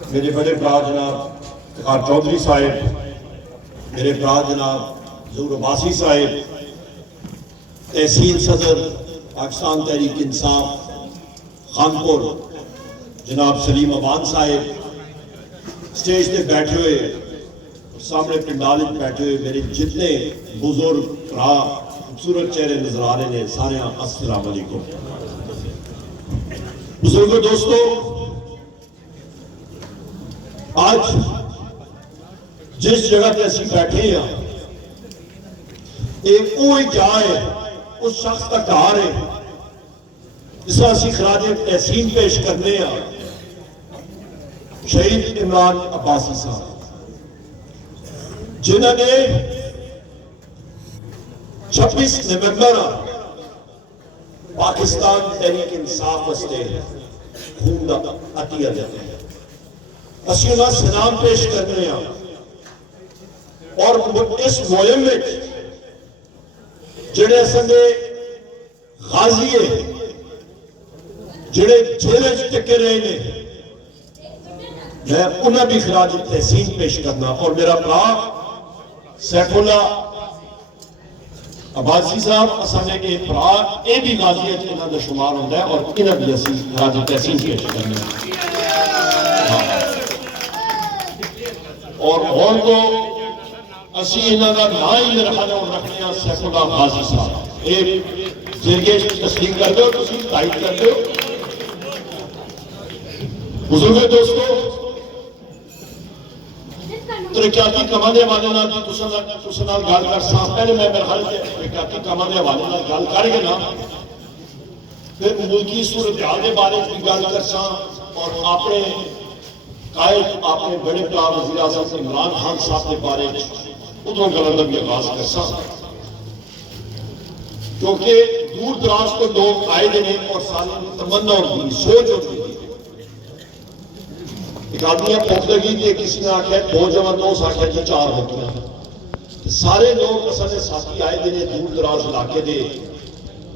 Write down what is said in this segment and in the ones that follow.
میرے بڑے برا جناب افتخار چودھری صاحب، میرے برا جناب ظہور عباسی صاحب، تحصیل صدر پاکستان تحریک انصاف خانپور جناب سلیم ابان صاحب، سٹیج پہ بیٹھے ہوئے سامنے پنڈال بیٹھے ہوئے میرے جتنے بزرگ برا خوبصورت چہرے نظر آ رہے ہیں، سارے السلام علیکم۔ بزرگوں دوستو، آج جس جگہ پہ اسی بیٹھے ہیں ایک کوئی جائے اس شخص کا گھر ہے جس کا اسی خراج تحسین پیش کرنے ہیں شہید عمران عباسی صاحب، جنہوں نے 26 نومبر پاکستان تحریک انصاف واسطے خون دا عطیہ دیتے ہیں، اسی انہاں سلام پیش کرنے ہیں۔ اور اس مہم میں جڑے سنگے غازی ہے جڑے جیلے ٹکے رہے ہیں، میں انہیں بھی خراج تحسین پیش کرنا، اور میرا برا سیف اللہ عباسی صاحب اسانے کے برا اے بھی غازی ہے انہوں نے شمار ہوتا ہے، اور انہیں بھی اسی خراج تحسین پیش کرنا۔ اور تو اسی انہوں کا نا ہی میرا خیال اور رکھنے ہیں سیف اللہ غازی صاحب، ایک ذریعے تسلیم کر دو، تسلیم تائید کر دو۔ بزرگ دوستو، ترقیاتی کمانے والے نال جی تساں نال گل کرساں، پہلے میں میرے خیال سے ترقیاتی کمانے والے نال گل کر کے نا پھر ملکی صورتحال کے بارے میں گل کرساں، اور اپنے قائد اپنے بڑے بڑا وزیر اعظم عمران خان صاحب کے بارے میں ادھروں گلوں کا بھی آغاز کرساں، کیونکہ دور دراز کو لوگ آئے دے اور ساری تمنا ہوتی سوچ ہوتی ہے۔ ایک آدمی ہے پختگی تھے، کسی نے آکھا ہے 2 جمع 2 آکھا ہے 4 ہوتی ہیں، سارے لوگ اصل ساتھی آئے دے دور دراز علاقے دے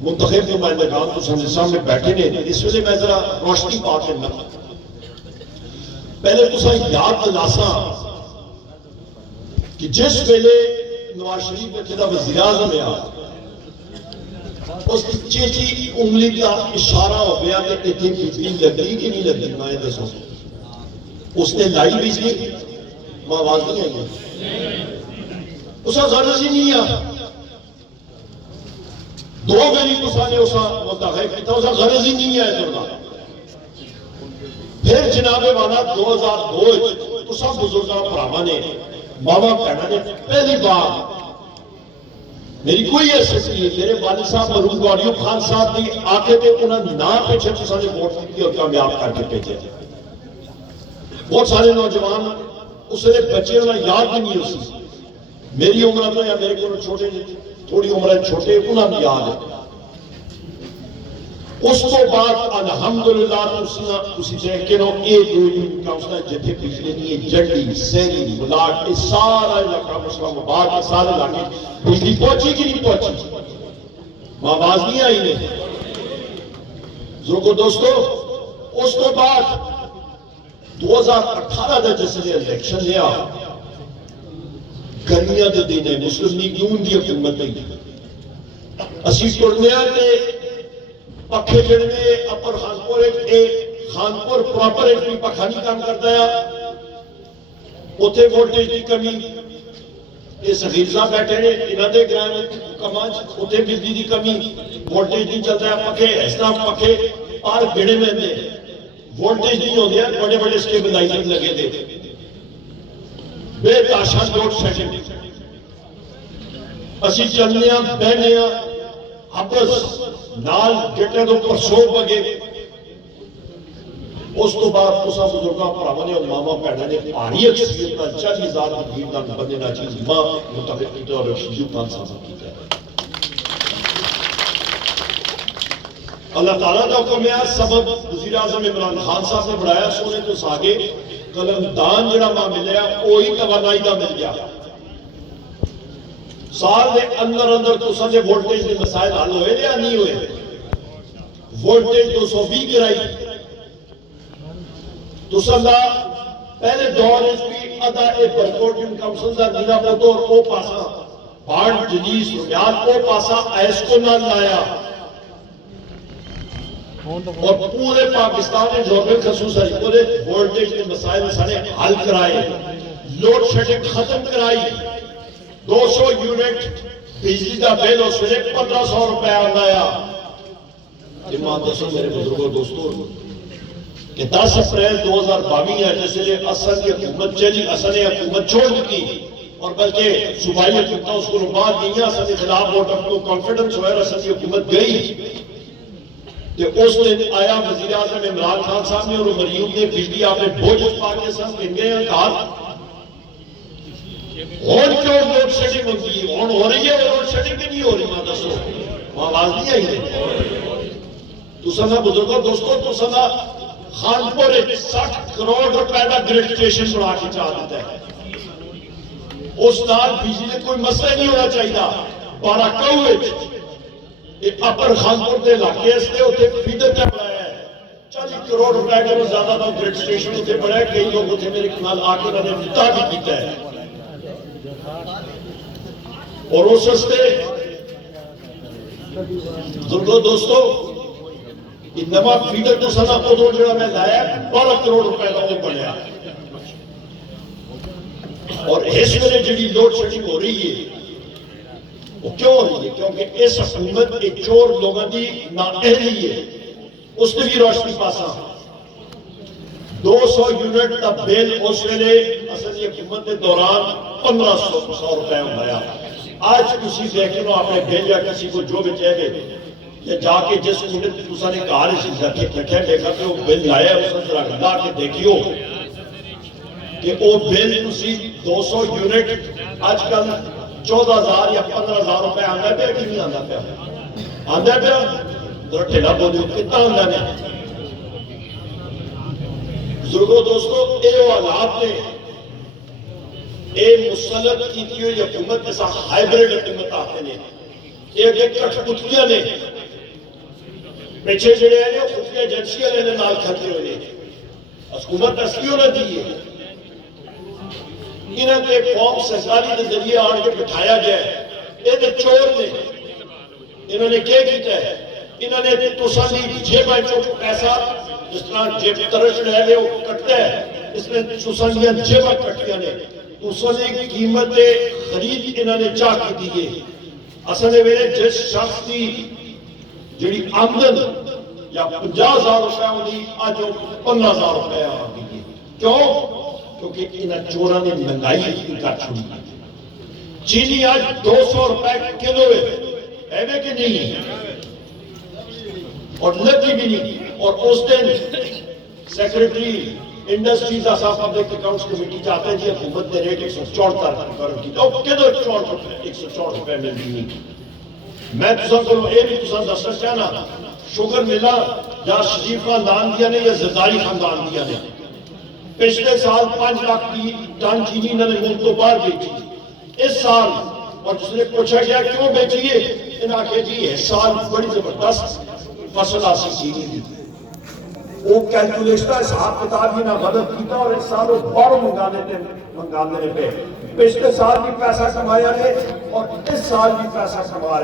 منتخب نمائندگان تو سامنے بیٹھے نے۔ اس وجہ میں ذرا روشنی پا کے نہ پہلے تو یاد دلاساں کہ جس ویلے نواز شریف ابتدا وزیر اعظم ہے، اس کی چیچی انگلی کا اشارہ ہو گیا کہ اتنی بجلی لگی کہ نہیں لگی، میں دسوں اس نے لائی بجلی، میں آواز نہیں آئی، اس کا غرض ہی نہیں ہے 2 گلی کسا نے اسا منتخب کیتا، اس کا غرض ہی نہیں ہے ادھر۔ پھر جناب والا 2002 تسا بزرگاں بھراواں نے ماما بہناں نے پہلی بار، میری کوئی حیثیت نہیں ہے، میرے والد صاحب مرحوم گوریو خان صاحب دی آکے تے انہاں نا پیچھے تسا نے ووٹ دیتی اور کامیاب کر کے بھیجے۔ بہت سارے نوجوان اس نے بچے انہاں یاد بھی نہیں اسی، میری عمر تو یا میرے کو چھوٹے تھوڑی عمر چھوٹے انہاں بھی یاد ہے۔ اس کو بعد الحمدللہ اسی طرح کے لوگ ایک دوئی کا اس نے جتھے پچھلے نہیں جنڈی سینی ملاٹ سارا علاقہ مسلم آباد سارے علاقے بجلی پہنچی کہ نہیں پہنچی، آواز نہیں آئی نہیں۔ ذوقو دوستو، اس کو بعد 2018 دا جس نے الیکشن لیا، گرمیاں دے دینے مسلم لیگ نون دی حکومت نہیں، اسی ٹرنیاں تے پکھے جڑنے اپر خانپور خانپور پراپر ایک بھی پکھا نہیں کام کرتا ہے، اتھے وولٹیج کی کمی، یہ سخیر صاحب بیٹھے نے انہاں دے گرام کمانچ اتھے بجلی کی کمی، وولٹیج نہیں چلتا ہے، پکھے اس طرح پکھے پار گھڑے میں دے وولٹیج نہیں ہوتے ہیں، بڑے بڑے سٹیبلائزر لگے دے بے تاشا لوڈ شیڈنگ، اسی چلنیاں بہنیاں حبس نال گٹے تو پرسو بگے۔ اس تو بعد اسا بزرگاں پراواں اور ماما بہناں نے بھاری اکثریت نال 40,000 کی بھیڑ نال بندے نال چیز ماں منتخب کیتا اور رشید خان صاحب کیتا ہے۔ اللہ تعالیٰ کا حکم ہے، سبب وزیر اعظم عمران خان صاحب نے بڑھایا، سونے تو ساگے قلمدان جڑا ماں ملیا وہی توانائی دا مل گیا۔ سال دے اندر تو سارے وولٹیج کے مسائل حل ہوئے یا نہیں ہوئے؟ وولٹیج 220 گرائی تو سلا پہلے دور اس بھی ادا برکوٹن کونسل دا نینا پوتو اور او پاسا بانڈ جلیس رویات او پاسا ایس کو نہ لایا اور پورے پاکستان میں جوبل خصوصا پورے وولٹیج کے مسائل سانے حل کرائے لوڈ شیڈنگ ختم کرائی 200 یونٹ بجلی کا بل اس ویلے 1500 روپے آیا جماعت دسو میرے بزرگوں دوستوں کہ 10 اپریل 2022 ہے جس لئے اصل کی حکومت چلی اصل نے حکومت چھوڑ دی اور بلکہ صوبائی حکومت اس کو بعد نہیں ہے اصل کے خلاف ووٹ اپ کو کانفیڈنس ہوئے اصل کی حکومت گئی کہ اس دن آیا وزیر اعظم عمران خان صاحب نے اور مریوم نے بجلی آپ نے بوجھ پاکستان کے گئے ہیں کہا اور کیوں لوڈ شیڈنگ ہوتی ہے اور ہو رہی ہے لوڈ شیڈنگ کی نہیں ہو رہی ماں دسو وہ آواز نہیں آئی ہے تو سنا بزرگوں دوستوں تو سنا خانپور 60 کروڑ روپے کا گریڈ اسٹیشن بنا کے چاہ دیتا ہے اس نال بجلی کوئی مسئلہ نہیں ہونا چاہیے بارہ کوئے اپر خانپور کے علاقے سے ہوتے فیڈر کا بنایا ہے 40 کروڑ روپے کا زیادہ تھا گریڈ اسٹیشن ہوتے بڑا ہے کئی لوگ ہوتے میرے کنال آ کے انہوں نے فتا بھی کیتا ہے اور اس سستے بزرگوں دوستوں انما فیڈر تو سنا ادھر جڑا میں لایا 12 کروڑ روپے کا وہ بنیا اور اس ویلے جڑی لوڈ شیڈنگ ہو رہی ہے وہ کیوں ہو رہی ہے کیونکہ اس حکومت ایک چور لوگوں کی نااہلی ہے اس نے بھی روشنی پاسا 200 یونٹ کا بل اس ویلے اصلی حکومت کے دوران 1500 روپے ہویا آج کسی دیکھ لو آپ نے بل یا کسی کو جو بھی چاہے گے یا جا کے جس یونٹ دوسرا نے کہا رہی رکھے دیکھا کہ وہ بل لایا اس نے ذرا گلا کے دیکھیو کہ وہ بل تسی 200 یونٹ آج کل 14,000 یا 15,000 روپے آندہ پہ کہ نہیں آندہ پہ آندہ پہ ذرا ٹھیلا بولیو کتنا آندہ پہ بزرگوں دوستوں اے حالات نے اے مسلط کی ہوئی حکومت کے ساتھ ہائیبریڈ حکومت آتے ہیں ایک کٹ پتلیاں نے پیچھے جڑے ہیں خفیہ ایجنسیاں لینے نال کھتے ہوئے حکومت اصلیوں نے دی ہے انہوں نے قوم سرکاری کے ذریعے آن کے بٹھایا گیا ہے یہ چور نے انہوں نے کیا کیتا ہے انہوں نے توسانی جیب چو پیسہ جس طرح جیب ترش رہ لے وہ کٹتا ہے اس میں توسانیاں جیب کٹیاں نے توسانی قیمت خرید انہوں نے چاہ کی دیئے اصل میں جس شخص کی جڑی آمدن یا 50,000 روپے ہوئی آج 15,000 روپے آگئی کیوں؟ کیونکہ انہیں چورہ نے مہنگائی کی کر چھوڑی چینی آج 200 روپے کلو ہے میں کہ نہیں اور لگی بھی نہیں اور اس دن سیکریٹری انڈسٹریز آسا پبلک اکاؤنٹس کمیٹی چاہتے ہیں جی حکومت نے ریٹ 174 کرن کی تو کدھو 164 روپے مل دی میں تساں کو اے بھی تساں دسنا چاہنا شوگر ملا یا شریف خاندان دیا نے یا زرداری خاندان دیا نے پچھلے سال 5 لاکھ کی ٹن چینی انہوں نے ملک کو باہر بیچی اس سال اور جس نے پوچھا گیا کیوں بیچیے انہاں کہ جی اس سال بڑی زبردست فصل آسی چینی دی وہ کیلکولیشن حساب کتاب ہی نہ مدد کیتا اور اس سال وہ باروں منگانے پہ پچھلے سال بھی پیسہ کمایا نے اور اس سال بھی پیسہ کما رہے